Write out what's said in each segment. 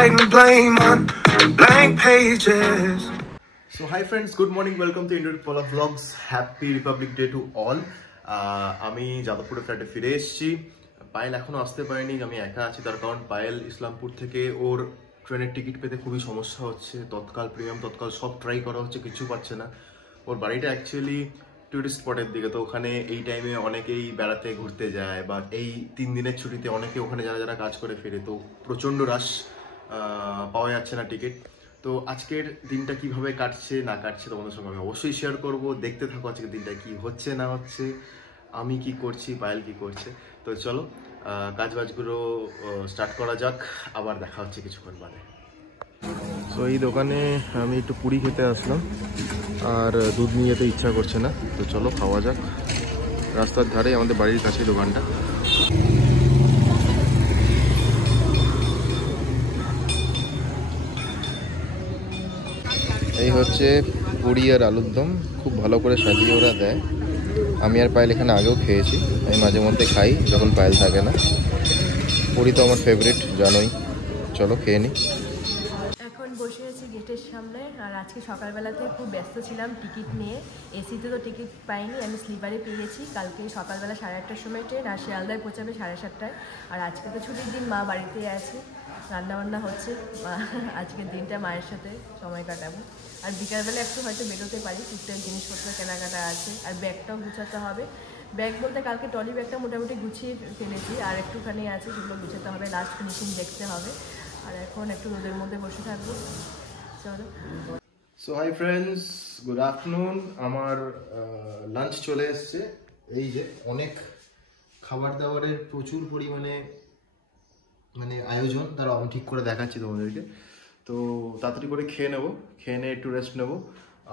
writing blame on blank pages. So hi friends, good morning, welcome to Indian Pola Vlogs. Happy Republic Day to all. আমি যাদবপুরে ফ্ল্যাটে ফিরে এসেছি। পায়েল এখনো আসতে পারেনি, আমি একা আছি। তার কারণ পায়েল ইসলামপুর থেকে ওর ট্রেনের টিকিট পেতে খুবই সমস্যা হচ্ছে। তৎকাল প্রিমিয়াম তৎকাল সব ট্রাই করা হচ্ছে, কিছু পাচ্ছে না। ওর বাড়িটা অ্যাকচুয়ালি টুরিস্ট স্পটের দিকে, তো ওখানে এই টাইমে অনেকেই বেড়াতে ঘুরতে যায়, বা এই 3 দিনের ছুটিতে অনেকে ওখানে যারা যারা কাজ করে ফেরে, তো প্রচণ্ড রাশ, পাওয়া যাচ্ছে না টিকিট। তো আজকের দিনটা কিভাবে কাটছে না কাটছে তোমাদের সঙ্গে আমি অবশ্যই শেয়ার করব। দেখতে থাকো আজকের দিনটা কি হচ্ছে না হচ্ছে, আমি কি করছি, পায়েল কি করছে। তো চলো কাজবাজগুলো স্টার্ট করা যাক, আবার দেখা হচ্ছে কিছুক্ষণ বাদে। তো এই দোকানে আমি একটু পুরি খেতে আসলাম, আর দুধ নিয়ে যেতে ইচ্ছা করছে না, তো চলো খাওয়া যাক। রাস্তার ধারে আমাদের বাড়ির কাছে দোকানটা। এই হচ্ছে পুরি আর আলুর দম, খুব ভালো করে সাজিয়ে ওরা দেয়। আমি আর পায়েল এখানে আগেও খেয়েছি, আমি মাঝে মধ্যে খাই যখন পায়েল থাকে না। পুরি তো আমার ফেভারিট, জানোই। চলো খেয়ে নিই। এখন বসে আছি গেটের সামনে, আর আজকে সকালবেলাতে খুব ব্যস্ত ছিলাম টিকিট নিয়ে। এসিতে তো টিকিট পাইনি, আমি স্লিপারে পেয়েছি। কালকে সকালবেলা 8:30টার সময় ট্রেন, আর শিয়ালদায় পৌঁছাবে 7:30টায়। আর আজকে তো ছুটির দিন, মা বাড়িতে আছে, রান্নাবান্না হচ্ছে। আজকের দিনটা মায়ের সাথে সময় কাটাবো। আর বিকালবেলা একটু হয়তো বেরোতে পারি, টুকটাক জিনিসপত্র কেনাকাটা আছে, আর ব্যাগটাও গুছাতে হবে। ব্যাগ বলতে কালকে ট্রলি ব্যাগটা মোটামুটি গুছিয়ে ফেলেছি, আর একটুখানি আছে সেগুলো গুছাতে হবে, লাস্ট ফিনিশিং দেখতে হবে। আর এখন একটু রোদের মধ্যে বসে থাকবো, চলো। So hi friends, good afternoon. আমার লাঞ্চ চলে এসছে। এই যে অনেক খাবার দাবারের প্রচুর পরিমাণে আয়োজন, তারা আমি ঠিক করে দেখাচ্ছি তোমাদেরকে। তো তাড়াতাড়ি করে খেয়ে নেবো, খেয়ে নিয়ে একটু রেস্ট নেবো।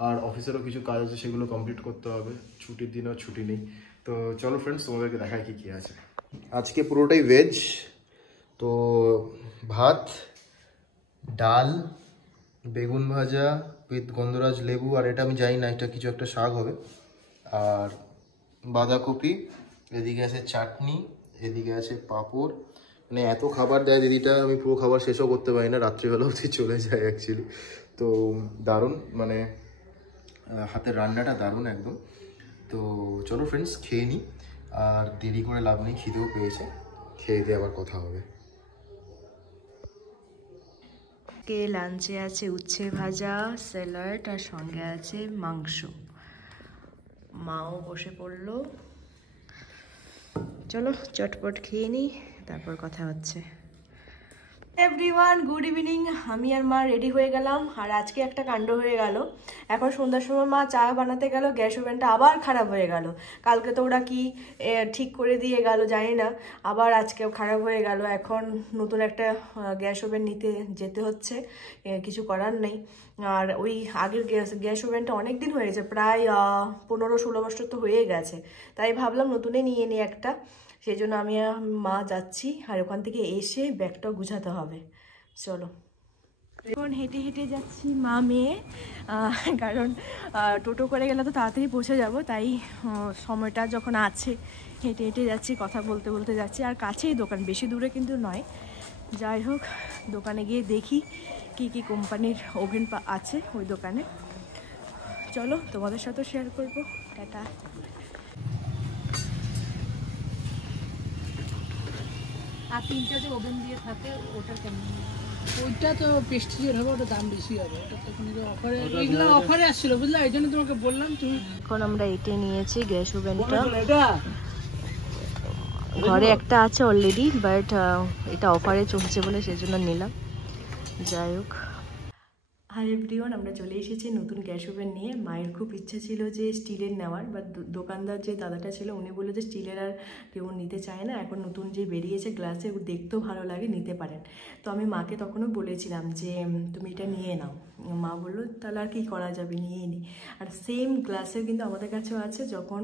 আর অফিসেরও কিছু কাজ আছে, সেগুলো কমপ্লিট করতে হবে, ছুটির দিনও ছুটি নেই। তো চলো ফ্রেন্ডস, তোমাদেরকে দেখাই কি কী আছে। আজকে পুরোটাই ভেজ। তো ভাত, ডাল, বেগুন ভাজা উইথ গন্ধরাজ লেবু, আর এটা আমি জানি না, এটা কিছু একটা শাক হবে, আর বাঁধাকপি, এদিকে আছে চাটনি, এদিকে আছে পাঁপড়। মানে এত খাবার দেয় দিদিটা, আমি পুরো খাবার শেষও করতে পারি না, রাত্রিবেলা অবধি চলে যায় অ্যাকচুয়ালি। তো দারুণ, হাতের রান্নাটা দারুণ একদম। তো চলো ফ্রেন্ডস খেয়ে নিই, আর দেরি করে লাভ নেই, খিদেও পেয়েছে, খেয়ে দিয়ে আবার কথা হবে। লাঞ্চে আছে উচ্ছে ভাজা, স্যালাড, আর সঙ্গে আছে মাংস। মাও বসে পড়লো, চলো চটপট খেয়ে নিই, তারপর কথা হচ্ছে। Everyone, good evening. আমি আর মা রেডি হয়ে গেলাম, আর আজকে একটা কাণ্ড হয়ে গেল। এখন সন্ধ্যার সময় মা চা বানাতে গেল, গ্যাস ওভেনটা আবার খারাপ হয়ে গেল। কালকে তো ওরা কি ঠিক করে দিয়ে গেল জানি না, আবার আজকে খারাপ হয়ে গেল। এখন নতুন একটা গ্যাস ওভেন নিতে যেতে হচ্ছে, কিছু করার নেই। আর ওই আগের গ্যাস ওভেনটা অনেক দিন হয়েছে, প্রায় 15-16 বছর তো হয়ে গেছে। তাই ভাবলাম নতুনে নিয়ে নিই একটা। সেই জন্য আমি আর মা যাচ্ছি, আর ওখান থেকে এসে ব্যাগটাও গুছাতে হবে। চলো, এখন হেঁটে হেঁটে যাচ্ছি মা মেয়ে, কারণ টোটো করে গেলে তো তাড়াতাড়ি পৌঁছে যাব। তাই সময়টা যখন আছে হেঁটে হেঁটে যাচ্ছি, কথা বলতে বলতে যাচ্ছি। আর কাছেই দোকান, বেশি দূরে কিন্তু নয়। যাই হোক, দোকানে গিয়ে দেখি কি কি কোম্পানির ওভেন আছে ওই দোকানে। চলো, তোমাদের সাথে শেয়ার করবো। টাটা। আর 3টা যে ওভেন দিয়ে থাকে, ওটা কেমন? ওইটা তো প্রেস্টিজের হবে, ওটা দাম বেশি হবে। ওটা তখন অফারে, এইগুলো অফারে আসছিল, বুঝলা, এই জন্য তোমাকে বললাম। তুমি এখন আমরা এটে নিয়েছি গ্যাস ওভেনটা, ঘরে একটা আছে অলরেডি, বাট এটা অফারে চলছে বলে সেজন্য নিলাম। যাই হোক, হাই এভরিওয়ান, আমরা চলে এসেছি নতুন গ্যাস ওভেন নিয়ে। মায়ের খুব ইচ্ছা ছিল যে স্টিলের নেওয়ার, বাট দোকানদার যে দাদাটা ছিল উনি বললো যে স্টিলের আর কেউ নিতে চায় না, এখন নতুন যে বেরিয়েছে গ্লাসে, দেখতেও ভালো লাগে, নিতে পারেন। তো আমি মাকে তখনও বলেছিলাম যে তুমি এটা নিয়ে নাও। মা বললো তাহলে আর কি করা যাবে, নিয়ে নিই। আর সেম গ্লাসের কিন্তু আমাদের কাছেও আছে, যখন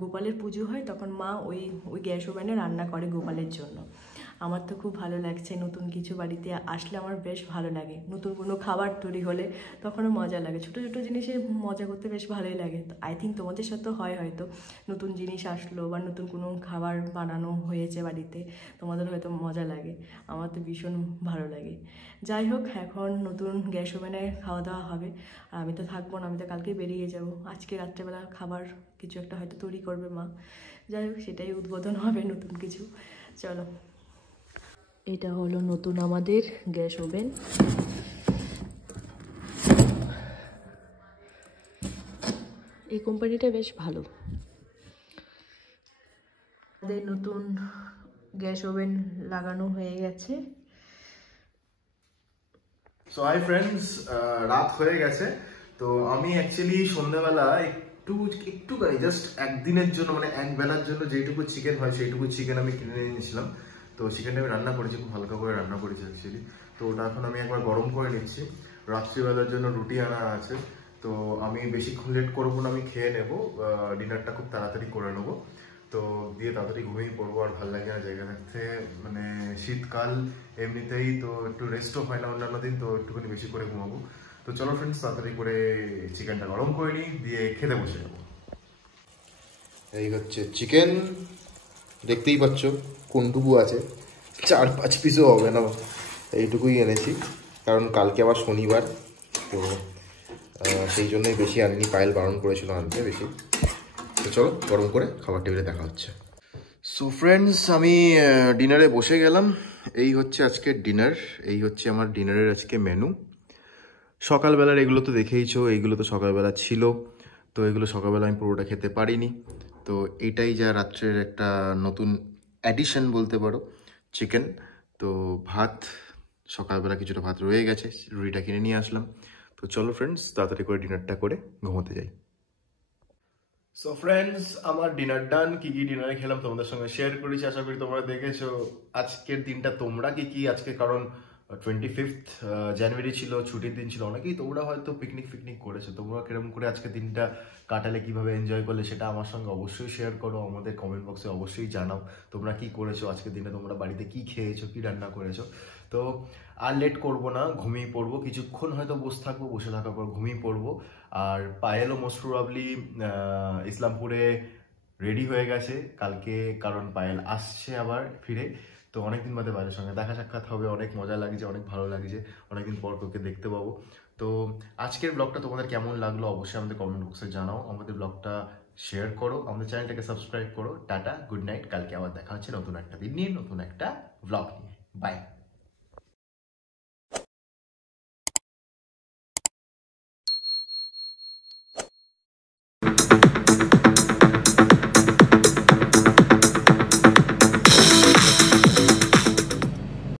গোপালের পুজো হয় তখন মা ওই গ্যাস ওভেনে রান্না করে গোপালের জন্য। আমার তো খুব ভালো লাগছে, নতুন কিছু বাড়িতে আসলে আমার বেশ ভালো লাগে। নতুন কোনো খাবার তৈরি হলে তখনও মজা লাগে, ছোটো ছোটো জিনিসে মজা করতে বেশ ভালোই লাগে। তো আই থিঙ্ক তোমাদের সাথেও হয় হয়তো, নতুন জিনিস আসলো বা নতুন কোনো খাবার বানানো হয়েছে বাড়িতে, তোমাদের হয়তো মজা লাগে, আমার তো ভীষণ ভালো লাগে। যাই হোক, এখন নতুন গ্যাস ওভেনে খাওয়া দাওয়া হবে। আর আমি তো থাকবো না, আমি তো কালকে বেরিয়ে যাব। আজকে রাত্রেবেলা খাবার কিছু একটা হয়তো তৈরি করবে মা। যাই হোক, সেটাই উদ্বোধন হবে নতুন কিছু। চলো, এটা হলো নতুন আমাদের গ্যাস ওভেন। এই কোম্পানিটা বেশ ভালো। আমাদের নতুন গ্যাস ওভেন লাগানো হয়ে গেছে। সো হাই ফ্রেন্ডস, রাত হয়ে গেছে। তো আমি অ্যাকচুয়ালি সন্ধ্যাবেলা একটুখানি জাস্ট একদিনের জন্য, মানে এক বেলার জন্য যেটুকু চিকেন হয় সেইটুকু চিকেন আমি কিনে নিয়েছিলাম। তো চিকেনটা আমি রান্না করেছি, খুব হালকা করে রান্না করেছি অ্যাকচুয়ালি। তো ওটা এখন আমি একবার গরম করে নিচ্ছি। রাত্রিবেলার জন্য রুটি আনা আছে, তো আমি বেশিক্ষণ লেট করবো না, আমি খেয়ে নেবো। ডিনারটা খুব তাড়াতাড়ি করে নেবো, তো দিয়ে তাড়াতাড়ি ঘুমিয়ে পড়বো। আর ভালো লাগে না জায়গা থাকতে, মানে শীতকাল এমনিতেই তো একটু রেস্টও হয় না অন্যান্য দিন, তো একটুখানি বেশি করে ঘুমাবো। তো চলো ফ্রেন্ডস, তাড়াতাড়ি করে চিকেনটা গরম করে নিই, দিয়ে খেতে বসে যাবো। এই হচ্ছে চিকেন, দেখতেই পাচ্ছ কোনটুকু আছে, 4-5 পিসও হবে না, এইটুকুই এনেছি। কারণ কালকে আবার শনিবার, তো সেই জন্যই বেশি আনিনি, পায়েল বারণ করেছিল আনতে বেশি। তো চলো, গরম করে খাবার টেবিলে দেখা হচ্ছে। সো ফ্রেন্ডস, আমি ডিনারে বসে গেলাম। এই হচ্ছে আজকের ডিনার, এই হচ্ছে আমার ডিনারের আজকে মেনু। সকালবেলার এগুলো তো দেখেইছো, এইগুলো তো সকালবেলা ছিল, তো এগুলো সকালবেলা আমি পুরোটা খেতে পারিনি। তো এটাই যা রাত্রের একটা নতুন অ্যাডিশন বলতে পারো, চিকেন। তো ভাত, সকালবেলা কিছুটা ভাত রয়ে গেছে, রুটিটা কিনে নিয়ে আসলাম। তো চলো ফ্রেন্ডস, তাড়াতাড়ি করে ডিনারটা করে ঘুমোতে যাই। সো ফ্রেন্ডস, আমার ডিনার ডান। কি কি ডিনারে খেলাম তোমাদের সঙ্গে শেয়ার করেছি, আশা করি তোমরা দেখেছো। আজকের দিনটা তোমরা কি আজকে, কারণ 25 জানুয়ারি ছিল, ছুটির দিন ছিল, অনেকেই তোমরা হয়তো পিকনিক করেছো। তোমরা কিরকম করে আজকে দিনটা কাটালে, কিভাবে এনজয় করলে, সেটা আমার সঙ্গে অবশ্যই শেয়ার করো, আমাদের কমেন্ট বক্সে অবশ্যই জানাও তোমরা কি করেছো আজকের দিনে, তোমরা বাড়িতে কি খেয়েছো, কি রান্না করেছো। তো আর লেট করবো না, ঘুমিয়ে পড়বো, কিছুক্ষণ হয়তো বসে থাকবো, বসে থাকার পর ঘুমিয়ে পড়বো। আর পায়েলও মোস্ট প্রবাবলি ইসলামপুরে রেডি হয়ে গেছে কালকে, কারণ পায়েল আসছে আবার ফিরে। তো অনেকদিন বাদে পায়েলের সঙ্গে দেখা সাক্ষাৎ হবে, অনেক মজা লাগছে, অনেক ভালো লাগছে, অনেকদিন পর ওকে দেখতে পাবো। তো আজকের ব্লগটা তোমাদের কেমন লাগলো অবশ্যই আমাদের কমেন্ট বক্সে জানাও, আমাদের ব্লগটা শেয়ার করো, আমাদের চ্যানেলটাকে সাবস্ক্রাইব করো। টাটা, গুড নাইট, কালকে আবার দেখা হচ্ছে নতুন একটা দিন নিয়ে, নতুন একটা ব্লগ নিয়ে। বাই।